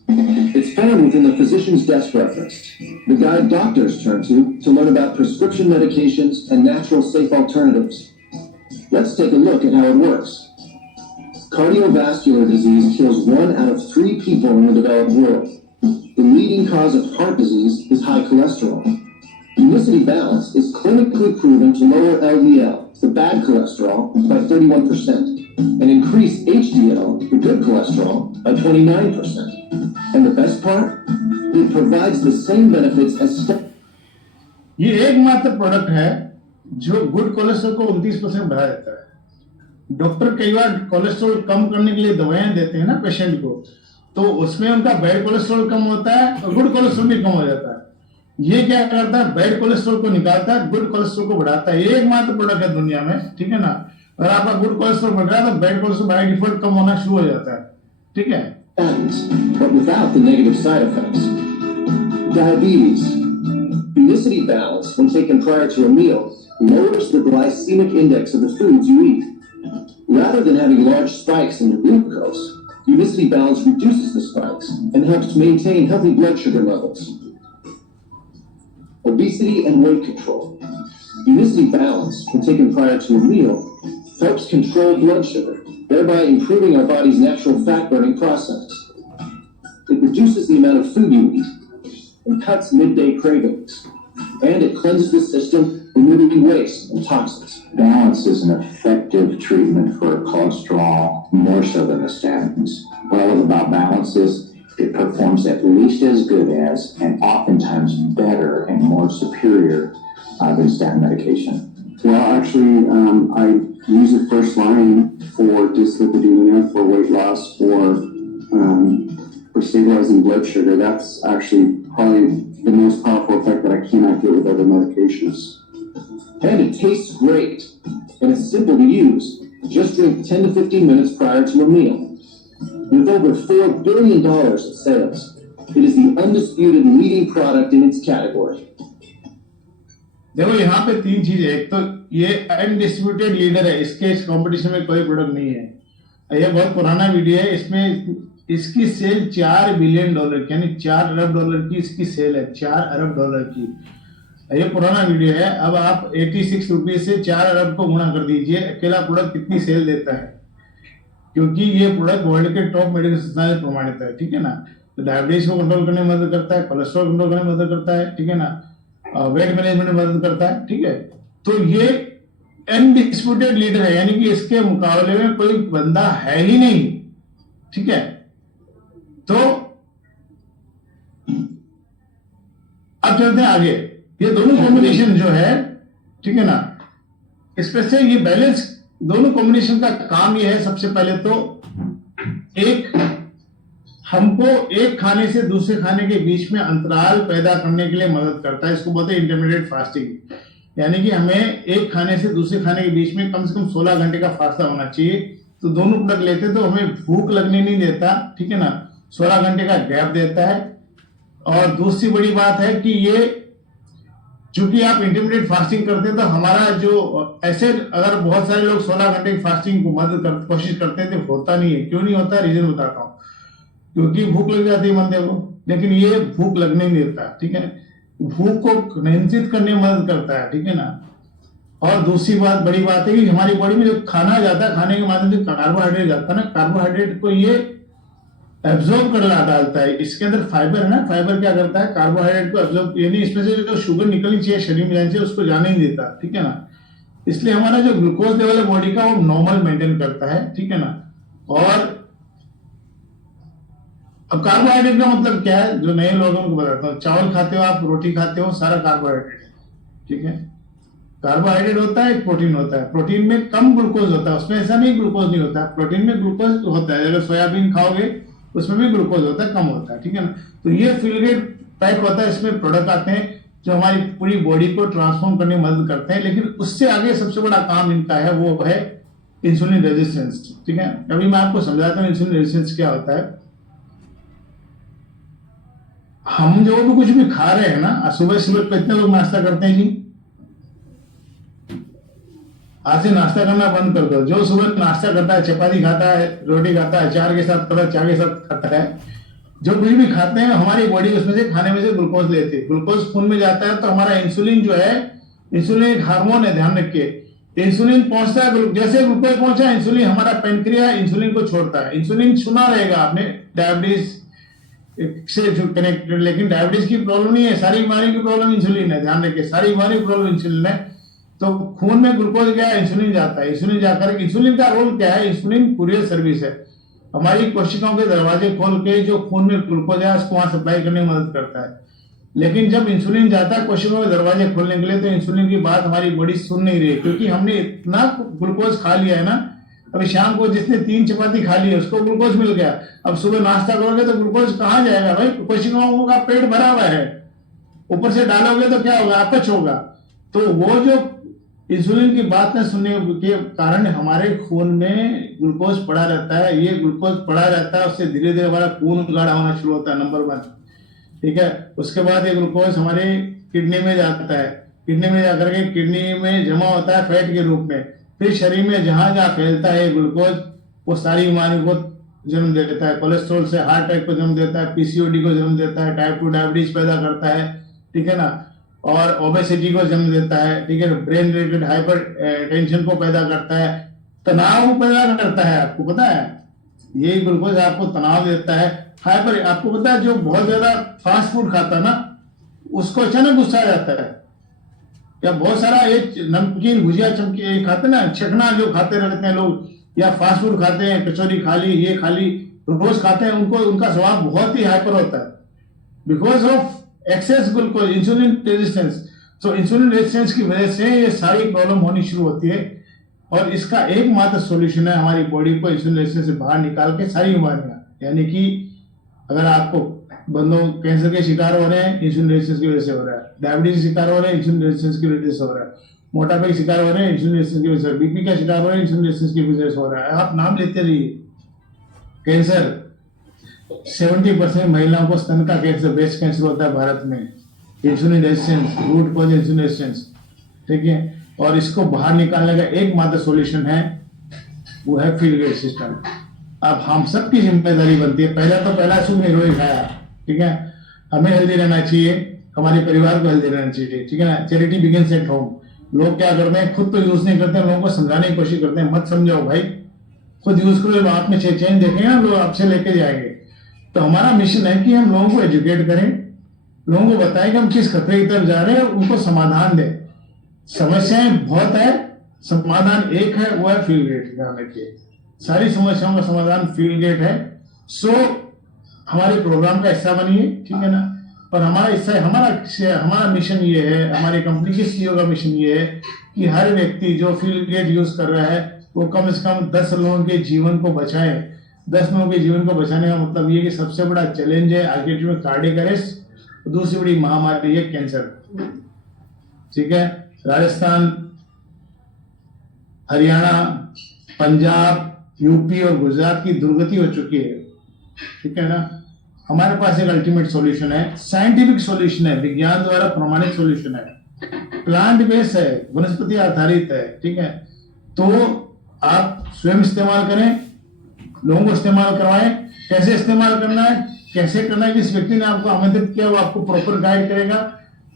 It's found within the physician's desk reference, the guide doctors turn to learn about prescription medications and natural safe alternatives. Let's take a look at how it works. Cardiovascular disease kills 1 out of 3 people in the developed world. The leading cause of heart disease is high cholesterol. Unicity Balance is clinically proven to lower LDL, the bad cholesterol, by 31%, and increase HDL, the good cholesterol, by 29%. And the best part? It provides the same benefits as ये एकमात्र product है जो good cholesterol को 29% बढ़ा देता है। Doctor कई बार cholesterol कम करने के लिए दवाएं देते हैं ना पेशेंट को, तो उसमें उनका बैड कोलेस्ट्रॉल कम होता है और गुड कोलेस्ट्रॉल भी कम हो जाता है। ये क्या करता है, बैड कोलेस्ट्रॉल को निकालता है, गुड कोलेस्ट्रॉल को बढ़ाता है। ये एकमात्र प्रोडक्ट है दुनिया में, ठीक है ना। अगर आपका गुड कोलेस्ट्रॉल बढ़ रहा है तो बैड कोलेस्ट्रॉल बाय डिफॉल्ट कम होना शुरू हो जाता है, ठीक है। but without the negative side effects. Diabetes. Unicity Balance, when taken prior to a meal, lowers the glycemic index of the foods you eat. Rather than having large spikes in your glucose, Unicity Balance reduces the spikes and helps maintain healthy blood sugar levels. Obesity and weight control. Unicity Balance, when taken prior to a meal, helps control blood sugar, thereby improving our body's natural fat-burning process. It reduces the amount of food you eat and cuts midday cravings. And it cleanses the system, removing waste and toxins. Balance is an effective treatment for cholesterol, more so than the statins. What I love about Balance is it performs at least as good as and oftentimes better and more superior than statin medication. Well, actually, I use it first line for dyslipidemia, for weight loss, for stabilizing blood sugar. That's actually probably the most powerful effect that I cannot get with other medications. And it tastes great. And it's simple to use. Just drink 10 to 15 minutes prior to a meal. With over $4 billion in sales, it is the undisputed leading product in its category. देखो यहाँ पे तीन चीजें, एक तो ये undisputed leader है, इसके इस कंपटीशन में कोई प्रोडक्ट नहीं है। ये बहुत पुराना वीडियो है, इसमें इसकी सेल $4 बिलियन की, यानी $4 अरब की इसकी सेल है, $4 अरब की। ये पुराना वीडियो है। अब आप 86 रुपीज से 4 अरब को गुणा कर दीजिए, अकेला प्रोडक्ट कितनी सेल देता है, क्योंकि ये प्रोडक्ट वर्ल्ड के टॉप मेडिकल संस्थान से प्रमाणित है, ठीक है ना। तो डायबिटीज को कंट्रोल करने में मदद करता है, कोलेस्ट्रॉल कंट्रोल करने में मदद करता है, ठीक है ना, वेट मैनेजमेंट में मदद करता है, ठीक है। तो ये अनडिस्प्यूटेड लीडर है, यानी कि इसके मुकाबले में कोई बंदा है ही नहीं, ठीक है। तो अब चलते हैं आगे। ये दोनों कॉम्बिनेशन जो है, ठीक है ना, इसमें से ये बैलेंस दोनों कॉम्बिनेशन का काम ये है, सबसे पहले तो एक हमको एक खाने से दूसरे खाने के बीच में अंतराल पैदा करने के लिए मदद करता है। इसको बोलते हैं इंटरमीडिएट फास्टिंग, यानी कि हमें एक खाने से दूसरे खाने के बीच में कम से कम 16 घंटे का फासला होना चाहिए। तो दोनों प्रोडक्ट लेते तो हमें भूख लगने नहीं देता, ठीक है ना, 16 घंटे का गैप देता है। और दूसरी बड़ी बात है कि ये चूंकि आप इंटरमीडिएट फास्टिंग करते हैं तो हमारा जो ऐसे अगर बहुत सारे लोग 16 घंटे की फास्टिंग को कोशिश करते हैं तो होता नहीं है। क्यों नहीं होता, रीजन बताता हूँ। क्योंकि भूख लग जाती है बंदे को, लेकिन ये भूख लगने नहीं देता, ठीक है, भूख को नियंत्रित करने में मदद करता है, ठीक है ना। और दूसरी बात, बड़ी बात है कि हमारी बॉडी में जो खाना जाता है, खाने के माध्यम से कार्बोहाइड्रेट जाता है ना, कार्बोहाइड्रेट को ये एब्जॉर्ब कर डालता है। इसके अंदर फाइबर है ना, फाइबर क्या करता है, कार्बोहाइड्रेट को एब्जॉर्ब, यानी इसमें से जो शुगर निकलनी चाहिए शरीर में जाने से उसको जाने नहीं देता, ठीक है ना। इसलिए हमारा जो ग्लूकोज लेवल है बॉडी का वो नॉर्मल मेंटेन करता है, ठीक है ना। और अब कार्बोहाइड्रेट का मतलब क्या है, जो नए लोगों को बताता हूँ। चावल खाते हो आप, रोटी खाते हो, सारा कार्बोहाइड्रेट है, ठीक है। कार्बोहाइड्रेट होता है, एक प्रोटीन होता है। प्रोटीन में कम ग्लूकोज होता है, उसमें ऐसा नहीं ग्लूकोज नहीं होता, प्रोटीन में ग्लूकोज होता है। अगर सोयाबीन खाओगे उसमें भी ग्लूकोज होता है, कम होता है, ठीक है ना। तो ये फिलगेट पैक होता है, इसमें प्रोडक्ट आते हैं जो हमारी पूरी बॉडी को ट्रांसफॉर्म करने में मदद करते हैं। लेकिन उससे आगे सबसे बड़ा काम इनका है, वो है इंसुलिन रेजिस्टेंस, ठीक है। अभी मैं आपको समझाता हूँ इंसुलिन रेजिस्टेंस क्या होता है। हम जो भी कुछ भी खा रहे हैं ना, सुबह सुबह कितने लोग नाश्ता करते हैं जी? आज से नाश्ता करना बंद कर दो। जो सुबह नाश्ता करता है, चपाती खाता है, रोटी खाता है, अचार के साथ, थोड़ा चाय के साथ खाता है, जो कुछ भी खाते हैं, हमारी बॉडी उसमें से खाने में से ग्लूकोज लेती है। ग्लूकोज खून में जाता है तो हमारा इंसुलिन जो है, इंसुलिन एक हार्मोन है, ध्यान रखिए। इंसुलिन पहुंचता है, जैसे ग्लूकोज पहुंचा, इंसुलिन, हमारा पेनक्रिया इंसुलिन को छोड़ता है। इंसुलिन सुना रहेगा आपने डायबिटीज से कनेक्टेड, लेकिन डायबिटीज की प्रॉब्लम नहीं है, सारी बीमारी की प्रॉब्लम इंसुलिन है, ध्यान रखिए, सारी बीमारी की प्रॉब्लम इंसुलिन है। तो खून में ग्लूकोज गया, इंसुलिन जाता है। इंसुलिन जाकर, इंसुलिन का रोल क्या है, इंसुलिन कुरियर सर्विस है, हमारी कोशिकाओं के दरवाजे खोल के जो खून में ग्लूकोज है उसको वहां सप्लाई करने में मदद करता है। लेकिन जब इंसुलिन जाता है कोशिकाओं के दरवाजे खोलने के लिए, तो इंसुलिन की बात हमारी बॉडी सुन नहीं रही है, क्योंकि हमने इतना ग्लूकोज खा लिया है ना। अभी शाम को जिसने 3 चपाती खा ली है उसको ग्लूकोज मिल गया, अब सुबह नाश्ता करोगे तो ग्लूकोज कहाँ जाएगा भाई? कोशिकाओं का पेट भरा हुआ है, ऊपर से डालोगे तो क्या होगा, अपच होगा। तो वो जो इंसुलिन की बात न सुनने के कारण हमारे खून में ग्लूकोज पड़ा रहता है। ये ग्लूकोज पड़ा रहता है, उससे धीरे धीरे हमारा खून गाढ़ा होना शुरू होता है, नंबर 1, ठीक है। उसके बाद ये ग्लूकोज हमारे किडनी में जाता है, किडनी में जाकर के किडनी में जमा होता है फैट के रूप में। फिर शरीर में जहां जहां फैलता है ग्लूकोज, वो सारी बीमारी को जन्म देता है। कोलेस्ट्रॉल से हार्ट अटैक को जन्म देता है, पीसीओडी को जन्म देता है, टाइप 2 डायबिटीज पैदा करता है, ठीक है ना, और ओबेसिटी को जन्म देता है, ठीक है, ब्रेन रिलेटेड हाइपर टेंशन को पैदा करता है, तनाव पैदा करता है। आपको पता है ये ग्लूकोज आपको तनाव देता है, हाइपर। आपको पता है जो बहुत ज्यादा फास्ट फूड खाता है ना, उसको अचानक गुस्सा आ जाता है, या बहुत सारा एक नमकीन भुजिया चमकी खाते ना, छकना जो खाते रहते हैं लोग, या फास्ट फूड खाते हैं, कचौरी खा ली, ये खा ली, रोज खाते हैं, उनको उनका स्वभाव बहुत ही हाइपर होता है because of access glucose, insulin resistance. तो इंसुलिन रेजिस्टेंस की वजह से ये सारी प्रॉब्लम होनी शुरू होती है और इसका एकमात्र सॉल्यूशन है हमारी बॉडी को इंसुलिन रेजिस्टेंस से बाहर निकाल के सारी बीमारियां, यानी कि अगर आपको बंदों कैंसर के शिकार हो रहे हैं इंसुलिन रेजिस्टेंस की वजह से हो रहा है, डायबिटीज के शिकार हो रहे हैं इंसुलिन रेजिस्टेंस की वजह से हो रहा है, मोटापे के शिकार हो रहे हैं इंसुलिन रेजिस्टेंस की वजह से, बीपी का शिकार हो रहे हैं इंसुलिन रेजिस्टेंस की वजह से हो रहा है। आप नाम लेते रहिए, कैंसर 70% महिलाओं को स्तन का कैंसर, ब्रेस्ट कैंसर होता है भारत में, insulin resistance, root cause insulin resistance, ठीक है। और इसको बाहर निकालने का एकमात्र सॉल्यूशन है, वो है फील गुड सिस्टम। अब हम सबकी जिम्मेदारी बनती है, पहला सुबह हीरोइन खाया, ठीक है, हमें हेल्दी रहना चाहिए, हमारे परिवार को हेल्दी रहना चाहिए, ठीक है ना। Charity begins at home. लोग क्या करते हैं, खुद तो यूज नहीं करते, लोगों को समझाने की कोशिश करते हैं, मत समझाओ भाई, खुद यूज करो, आप में चेंज देखेंगे ना, लोग आपसे लेके जाएंगे। तो हमारा मिशन है कि हम लोगों को एजुकेट करें, लोगों को बताएं कि हम किस खतरे की तरफ जा रहे हैं, उनको समाधान दें। समस्याएं बहुत है, समाधान एक है, वो है फील गेट। ध्यान रखिए, सारी समस्याओं का समाधान फील गेट है। सो हमारे प्रोग्राम का हिस्सा बनिए, ठीक है ना। और हमारा हिस्सा, हमारा मिशन ये है, हमारी कंपनी के सीईओ का मिशन ये है कि हर व्यक्ति जो फील गेट यूज कर रहा है वो कम से कम 10 लोगों के जीवन को बचाए। 10 लोगों के जीवन को बचाने का मतलब ये कि सबसे बड़ा चैलेंज है आर्किटेक्चर में कार्डियक अरेस्ट, दूसरी बड़ी महामारी है कैंसर, ठीक है। राजस्थान, हरियाणा, पंजाब, यूपी और गुजरात की दुर्गति हो चुकी है, ठीक है ना। हमारे पास एक अल्टीमेट सॉल्यूशन है, साइंटिफिक सॉल्यूशन है, विज्ञान द्वारा प्रमाणित सॉल्यूशन है, प्लांट बेस्ड है, वनस्पति आधारित है, ठीक है। तो आप स्वयं इस्तेमाल करें, लोगों को इस्तेमाल करवाएं, कैसे इस्तेमाल करना है, कैसे करना है, जिस व्यक्ति ने आपको आमंत्रित किया वो आपको प्रॉपर गाइड करेगा।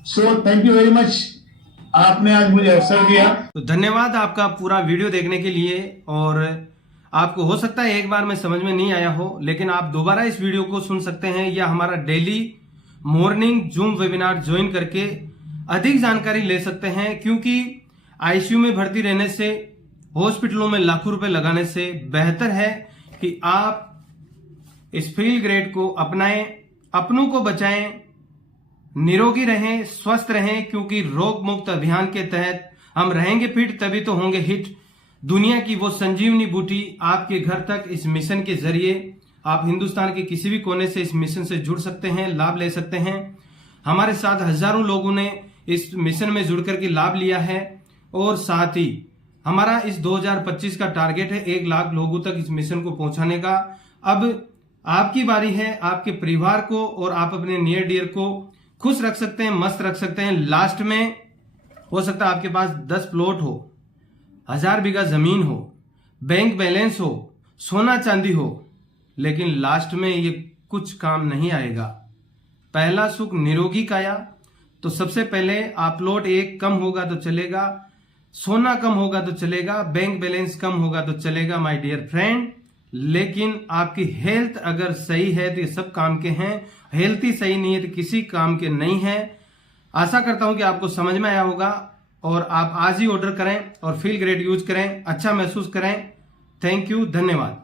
So thank you very much, आपने आज मुझे अवसर दिया। तो धन्यवाद आपका पूरा वीडियो देखने के लिए। और आपको हो सकता है एक बार में समझ में नहीं आया हो, लेकिन आप दोबारा इस वीडियो को सुन सकते हैं या हमारा daily morning zoom webinar join करके अधिक जानकारी ले सकते हैं। क्योंकि आईसीयू में भर्ती रहने से, हॉस्पिटलों में लाखों रुपए लगाने से बेहतर है कि आप इस फील ग्रेड को अपनाएं, अपनों को बचाएं, निरोगी रहें, स्वस्थ रहें। क्योंकि रोग मुक्त अभियान के तहत हम रहेंगे फिट तभी तो होंगे हिट। दुनिया की वो संजीवनी बूटी आपके घर तक इस मिशन के जरिए आप हिंदुस्तान के किसी भी कोने से इस मिशन से जुड़ सकते हैं, लाभ ले सकते हैं। हमारे साथ हजारों लोगों ने इस मिशन में जुड़ करके लाभ लिया है। और साथ ही हमारा इस 2025 का टारगेट है 1 लाख लोगों तक इस मिशन को पहुंचाने का। अब आपकी बारी है, आपके परिवार को और आप अपने नियर डियर को खुश रख सकते हैं, मस्त रख सकते हैं। लास्ट में हो सकता है आपके पास 10 प्लॉट हो, 1000 बीघा जमीन हो, बैंक बैलेंस हो, सोना चांदी हो, लेकिन लास्ट में ये कुछ काम नहीं आएगा। पहला सुख निरोगी काया। तो सबसे पहले आप प्लॉट 1 कम होगा तो चलेगा, सोना कम होगा तो चलेगा, बैंक बैलेंस कम होगा तो चलेगा माय डियर फ्रेंड, लेकिन आपकी हेल्थ अगर सही है तो ये सब काम के हैं। हेल्थ ही सही नहीं है तो किसी काम के नहीं है। आशा करता हूं कि आपको समझ में आया होगा और आप आज ही ऑर्डर करें और फील ग्रेट यूज करें, अच्छा महसूस करें। थैंक यू, धन्यवाद।